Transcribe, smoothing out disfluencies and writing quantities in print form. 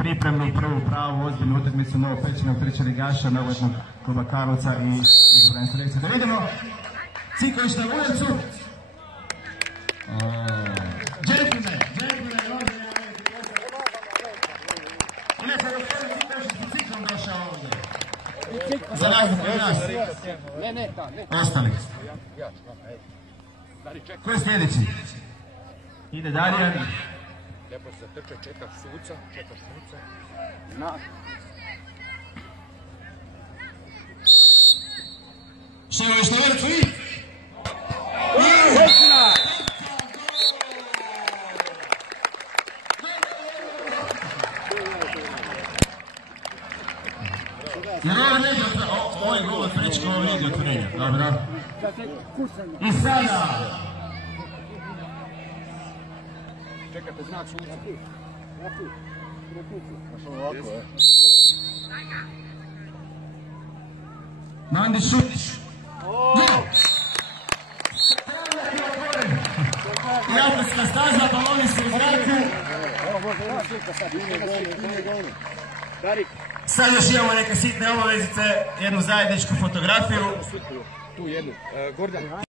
pripremnu prvu pravu ozbiljnu utakmicu novopečenog trećeligaša nogometnog kluba Karlovca i izabrane selekcije. Da vidimo Ciković na ulicu. Džentlmen, ovdje je Ilesa gospodin Ciković s Ciklom došao ovdje. Za razliku od nas. Ostali. Ko je sljedeći? Ide Darijan. Lijepo se trče, čekaš suca. Šemović na vrhu i... Ovo je gol od Prečkova vidi otvorenja. Dobro. I sada... Čekajte znak suca. Nandi Šutić. Japanska staza, baloni su u zraku. Sad još imamo neke sitne obavezice, jednu zajedničku fotografiju. Tu jednu. Gordan.